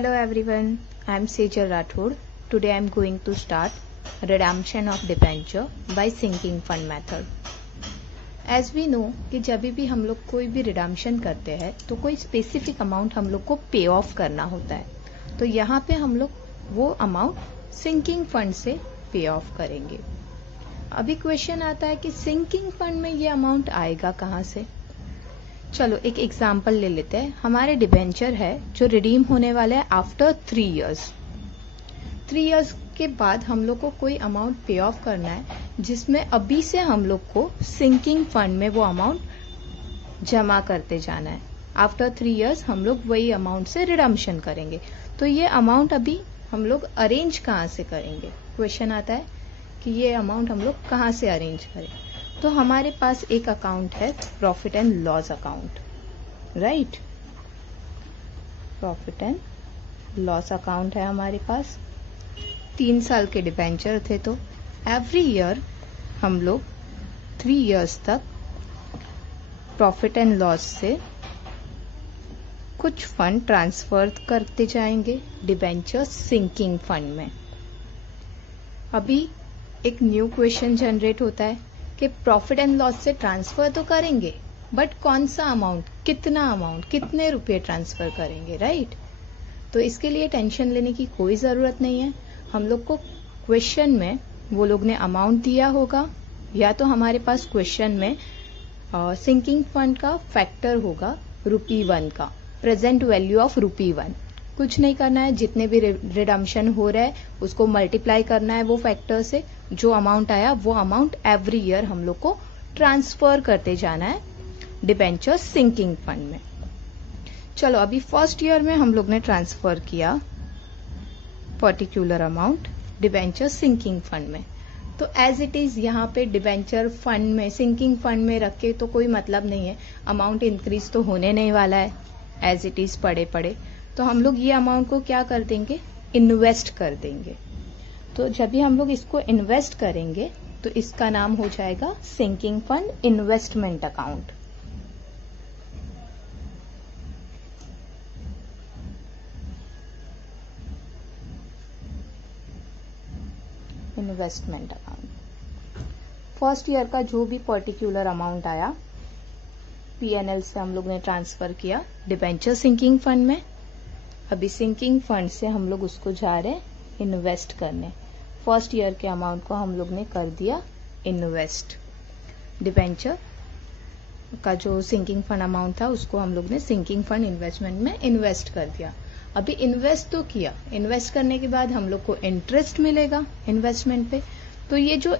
Hello everyone, I am Sejal Rathod. Today I am going to start redemption of debenture by sinking fund method. As we know कि जब भी हम लोग कोई भी redemption करते हैं तो कोई स्पेसिफिक अमाउंट हम लोग को पे ऑफ करना होता है, तो यहाँ पे हम लोग वो अमाउंट सिंकिंग फंड से पे ऑफ करेंगे। अभी क्वेश्चन आता है कि सिंकिंग फंड में ये अमाउंट आएगा कहाँ से। चलो एक एग्जाम्पल ले लेते हैं। हमारे डिबेंचर है जो रिडीम होने वाले हैं आफ्टर 3 इयर्स। 3 इयर्स के बाद हम लोग को कोई अमाउंट पे ऑफ करना है, जिसमें अभी से हम लोग को सिंकिंग फंड में वो अमाउंट जमा करते जाना है। आफ्टर 3 इयर्स हम लोग वही अमाउंट से रिडम्पशन करेंगे। तो ये अमाउंट अभी हम लोग अरेंज कहाँ से करेंगे। क्वेश्चन आता है कि ये अमाउंट हम लोग कहाँ से अरेंज करें। तो हमारे पास एक अकाउंट है profit and loss account, right. Profit and loss account है हमारे पास। 3 साल के डिबेंचर थे, तो एवरी ईयर हम लोग 3 इयर्स तक प्रॉफिट एंड लॉस से कुछ फंड ट्रांसफर करते जाएंगे डिबेंचर सिंकिंग फंड में। अभी एक न्यू क्वेश्चन जनरेट होता है कि प्रॉफिट एंड लॉस से ट्रांसफर तो करेंगे, बट कौन सा अमाउंट, कितना अमाउंट, कितने रुपए ट्रांसफर करेंगे, राइट। तो इसके लिए टेंशन लेने की कोई जरूरत नहीं है। हम लोग को क्वेश्चन में वो लोग ने अमाउंट दिया होगा, या तो हमारे पास क्वेश्चन में सिंकिंग फंड का फैक्टर होगा ₹1 का, प्रेजेंट वैल्यू ऑफ ₹1। कुछ नहीं करना है, जितने भी रिडम्पशन हो रहा है उसको मल्टीप्लाई करना है वो फैक्टर से। जो अमाउंट आया वो अमाउंट एवरी ईयर हम लोग को ट्रांसफर करते जाना है डिबेंचर सिंकिंग फंड में। चलो अभी फर्स्ट ईयर में हम लोग ने ट्रांसफर किया particular amount debenture sinking fund में। तो एज इट इज यहाँ पे डिबेंचर फंड में, सिंकिंग फंड में रख के तो कोई मतलब नहीं है, अमाउंट इंक्रीज तो होने नहीं वाला है, एज इट इज पड़े पड़े। तो हम लोग ये अमाउंट को क्या कर देंगे, इन्वेस्ट कर देंगे। तो जब भी हम लोग इसको इन्वेस्ट करेंगे तो इसका नाम हो जाएगा sinking fund investment account. Investment account. First year का जो भी पर्टिकुलर अमाउंट आया पीएनएल से हम लोग ने ट्रांसफर किया डिबेंचर सिंकिंग फंड में। अभी सिंकिंग फंड से हम लोग उसको जा रहे हैं इन्वेस्ट करने। फर्स्ट ईयर के अमाउंट को हम लोग ने कर दिया इन्वेस्ट। डिबेंचर का जो सिंकिंग फंड अमाउंट था उसको हम लोग ने सिंकिंग फंड इन्वेस्टमेंट में इन्वेस्ट कर दिया। अभी इन्वेस्ट तो किया, इन्वेस्ट करने के बाद हम लोग को इंटरेस्ट मिलेगा इन्वेस्टमेंट पे। तो ये जो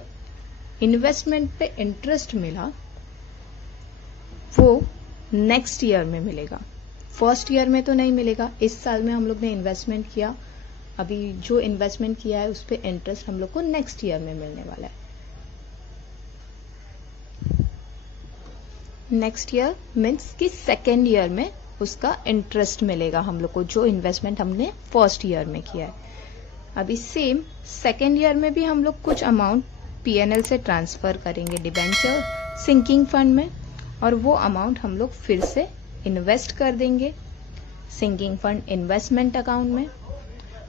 इन्वेस्टमेंट पे इंटरेस्ट मिला वो नेक्स्ट ईयर में मिलेगा, फर्स्ट ईयर में तो नहीं मिलेगा। इस साल में हम लोग ने इन्वेस्टमेंट किया, अभी जो इन्वेस्टमेंट किया है उस पे इंटरेस्ट हम लोग को नेक्स्ट ईयर में मिलने वाला है। नेक्स्ट ईयर मीन्स कि सेकेंड ईयर में उसका इंटरेस्ट मिलेगा हम लोग को, जो इन्वेस्टमेंट हमने फर्स्ट ईयर में किया है। अभी सेम सेकेंड ईयर में भी हम लोग कुछ अमाउंट पीएनएल से ट्रांसफर करेंगे डिबेंचर सिंकिंग फंड में, और वो अमाउंट हम लोग फिर से इन्वेस्ट कर देंगे सिंकिंग फंड इन्वेस्टमेंट अकाउंट में।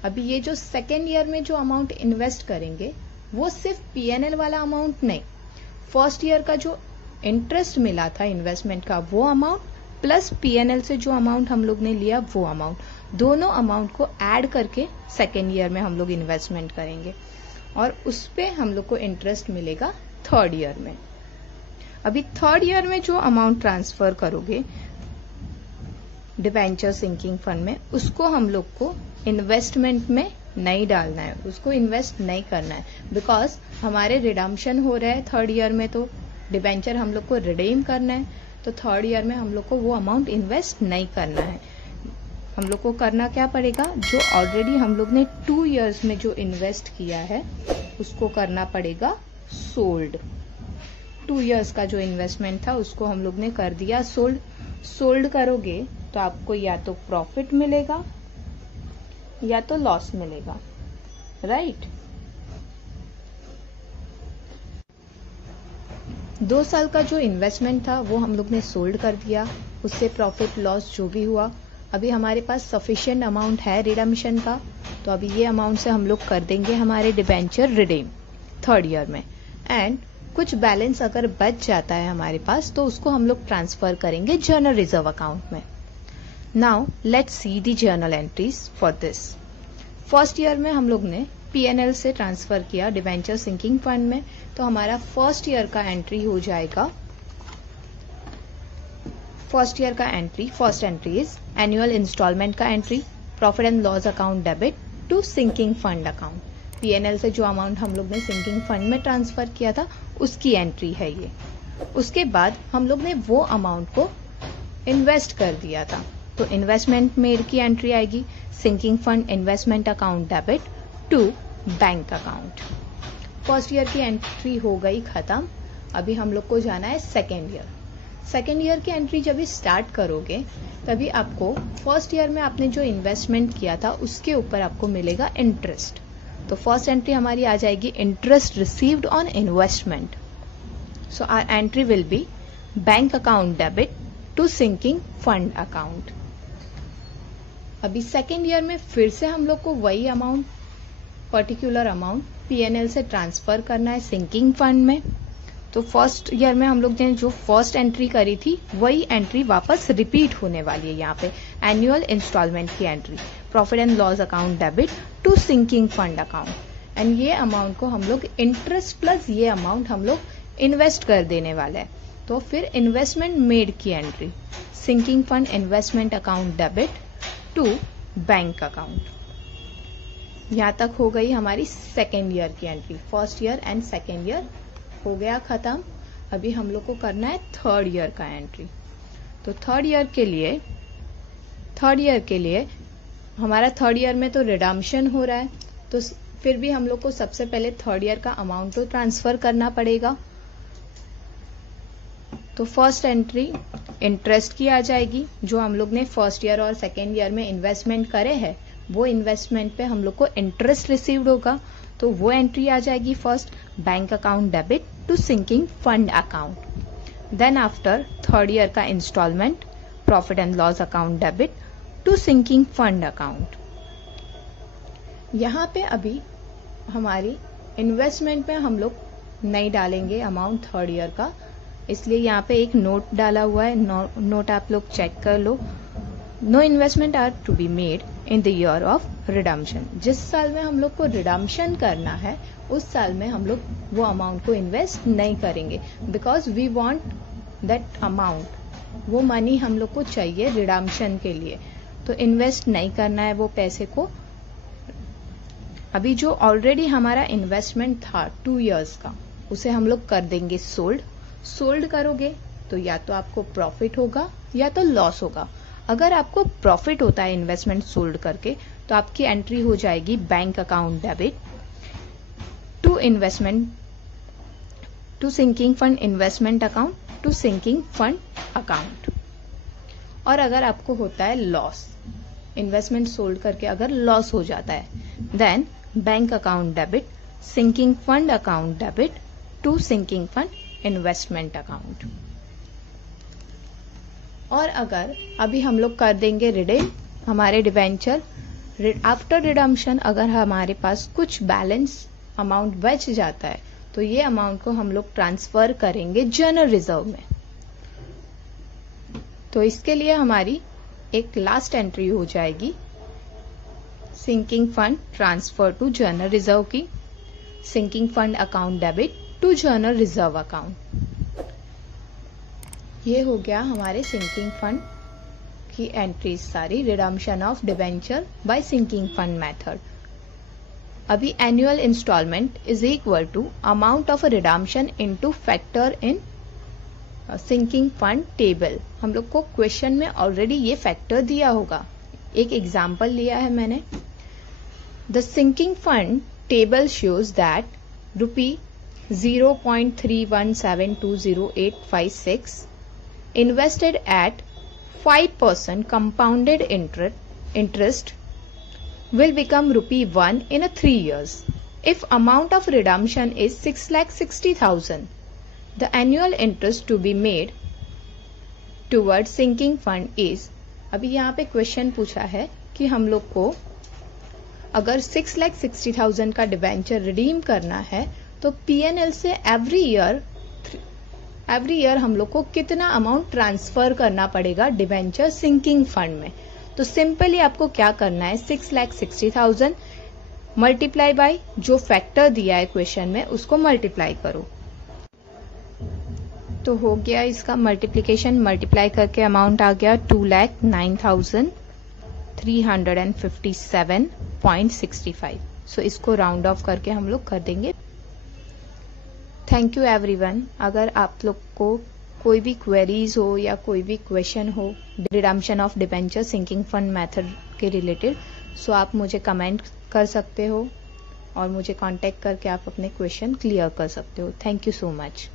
अभी ये जो सेकेंड ईयर में जो अमाउंट इन्वेस्ट करेंगे वो सिर्फ पीएनएल वाला अमाउंट नहीं, फर्स्ट ईयर का जो इंटरेस्ट मिला था इन्वेस्टमेंट का वो अमाउंट प्लस पीएनएल से जो अमाउंट हम लोग ने लिया वो अमाउंट, दोनों अमाउंट को ऐड करके सेकेंड ईयर में हम लोग इन्वेस्टमेंट करेंगे और उस पे हम लोग को इंटरेस्ट मिलेगा थर्ड ईयर में। अभी थर्ड ईयर में जो अमाउंट ट्रांसफर करोगे डिबेंचर सिंकिंग फंड में, उसको हम लोग को इन्वेस्टमेंट में नहीं डालना है, उसको इन्वेस्ट नहीं करना है, बिकॉज हमारे रिडम्पशन हो रहा है थर्ड ईयर में, तो डिबेंचर हम लोग को रिडीम करना है। तो थर्ड ईयर में हम लोग को वो अमाउंट इन्वेस्ट नहीं करना है। हम लोग को करना क्या पड़ेगा, जो ऑलरेडी हम लोग ने 2 इयर्स में जो इन्वेस्ट किया है उसको करना पड़ेगा सोल्ड। 2 इयर्स का जो इन्वेस्टमेंट था उसको हम लोग ने कर दिया सोल्ड। सोल्ड करोगे तो आपको या तो प्रॉफिट मिलेगा या तो लॉस मिलेगा, राइट। 2 साल का जो इन्वेस्टमेंट था वो हम लोग ने सोल्ड कर दिया, उससे प्रॉफिट लॉस जो भी हुआ अभी हमारे पास सफिशिएंट अमाउंट है रिडम्पशन का, तो अभी ये अमाउंट से हम लोग कर देंगे हमारे डिबेंचर रिडीम 3rd ईयर में। एंड कुछ बैलेंस अगर बच जाता है हमारे पास तो उसको हम लोग ट्रांसफर करेंगे जर्नल रिजर्व अकाउंट में। Now let's see the journal entries for this. 1st year में हम लोग ने P&L से ट्रांसफर किया डिबेंचर सिंकिंग फंड में, तो हमारा 1st ईयर का एंट्री हो जाएगा। 1st ईयर का entry, first entry is annual instalment का entry, profit and loss account debit to sinking fund account. P&L से जो अमाउंट हम लोग ने सिंकिंग फंड में ट्रांसफर किया था उसकी एंट्री है ये। उसके बाद हम लोग ने वो अमाउंट को इन्वेस्ट कर दिया था, तो इन्वेस्टमेंट मेड की एंट्री आएगी sinking fund investment account debit to bank account. 1st year की एंट्री हो गई खत्म। अभी हम लोग को जाना है 2nd ईयर। 2nd ईयर की एंट्री जब भी स्टार्ट करोगे तभी आपको 1st ईयर में आपने जो इन्वेस्टमेंट किया था उसके ऊपर आपको मिलेगा इंटरेस्ट। तो फर्स्ट एंट्री हमारी आ जाएगी interest received on investment. So our entry will be bank account debit to sinking fund account. अभी 2nd ईयर में फिर से हम लोग को वही अमाउंट, पर्टिकुलर अमाउंट P&L से ट्रांसफर करना है सिंकिंग फंड में। तो 1st ईयर में हम लोग ने जो फर्स्ट एंट्री करी थी वही एंट्री वापस रिपीट होने वाली है यहाँ पे, एनुअल इंस्टॉलमेंट की entry, profit and loss account debit to sinking fund account. And ये अमाउंट को हम लोग इंटरेस्ट प्लस ये अमाउंट हम लोग इन्वेस्ट कर देने वाले हैं। तो फिर इन्वेस्टमेंट मेड की entry, sinking fund investment account debit to bank account. यहाँ तक हो गई हमारी 2nd ईयर की entry. 1st year and 2nd year हो गया खत्म। अभी हम लोग को करना है 3rd ईयर का एंट्री। तो 3rd ईयर के लिए हमारा 3rd ईयर में तो रिडम्पशन हो रहा है, तो फिर भी हम लोग को सबसे पहले 3rd ईयर का अमाउंट तो ट्रांसफर करना पड़ेगा। तो फर्स्ट एंट्री इंटरेस्ट की आ जाएगी, जो हम लोग ने 1st ईयर और 2nd ईयर में इन्वेस्टमेंट करे हैं वो इन्वेस्टमेंट पे हम लोग को इंटरेस्ट रिसीव्ड होगा, तो वो एंट्री आ जाएगी first bank account debit to sinking fund account. Then after 3rd year का instalment, profit and loss account debit to sinking fund account. यहाँ पे अभी हमारी इन्वेस्टमेंट में हम लोग नहीं डालेंगे अमाउंट 3rd ईयर का, इसलिए यहाँ पे एक नोट डाला हुआ है, नोट आप लोग चेक कर लो। No investment are to be made in the year of redemption. जिस साल में हम लोग को रिडम्पशन करना है उस साल में हम लोग वो अमाउंट को इन्वेस्ट नहीं करेंगे, because we want that amount, वो मनी हम लोग को चाहिए रिडम्पशन के लिए, तो इन्वेस्ट नहीं करना है वो पैसे को। अभी जो ऑलरेडी हमारा इन्वेस्टमेंट था 2 इयर्स का उसे हम लोग कर देंगे सोल्ड करोगे तो या तो आपको प्रॉफिट होगा या तो लॉस होगा। अगर आपको प्रॉफिट होता है इन्वेस्टमेंट सोल्ड करके तो आपकी एंट्री हो जाएगी bank account debit to investment to sinking fund investment account to sinking fund account. और अगर आपको होता है लॉस, इन्वेस्टमेंट सोल्ड करके अगर लॉस हो जाता है, then bank account debit sinking fund account debit to sinking fund investment account. और अगर अभी हम लोग कर देंगे रिडीम हमारे डिबेंचर, आफ्टर रिडम्पशन अगर हमारे पास कुछ बैलेंस अमाउंट बच जाता है तो ये अमाउंट को हम लोग ट्रांसफर करेंगे जर्नल रिजर्व में। तो इसके लिए हमारी एक लास्ट एंट्री हो जाएगी sinking fund transfer to general reserve की, sinking fund account debit to general reserve account. ये हो गया हमारे सिंकिंग फंड की एंट्रीज सारी, redemption of debenture by sinking fund method. अभी annual instalment is equal to amount of redemption into factor in sinking fund table. हम लोग को क्वेश्चन में ऑलरेडी ये फैक्टर दिया होगा, एक एग्जाम्पल लिया है मैंने। The sinking fund table shows that ₹0.31720856 invested at 5% compounded interest will become ₹1 in 3 years. If amount of redemption is 6,60,000, the annual interest to be made towards sinking fund is अभी यहाँ पे question पूछा है कि हम लोग को अगर 6,60,000 का डिबेंचर रिडीम करना है तो पीएनएल से एवरी ईयर हम लोग को कितना अमाउंट ट्रांसफर करना पड़ेगा डिबेंचर सिंकिंग फंड में। तो सिंपली आपको क्या करना है, 6,60,000 मल्टीप्लाई बाय जो फैक्टर दिया है क्वेश्चन में उसको मल्टीप्लाई करो। तो हो गया इसका मल्टीप्लिकेशन, मल्टीप्लाई करके अमाउंट आ गया 2,09,357.65। सो इसको राउंड ऑफ करके हम लोग कर देंगे। Thank you everyone. अगर आप लोग को कोई भी क्वेरीज हो या कोई भी क्वेश्चन हो redemption of debenture sinking fund method के रिलेटेड, सो आप मुझे कमेंट कर सकते हो और मुझे कांटेक्ट करके आप अपने क्वेश्चन क्लियर कर सकते हो। Thank you so much.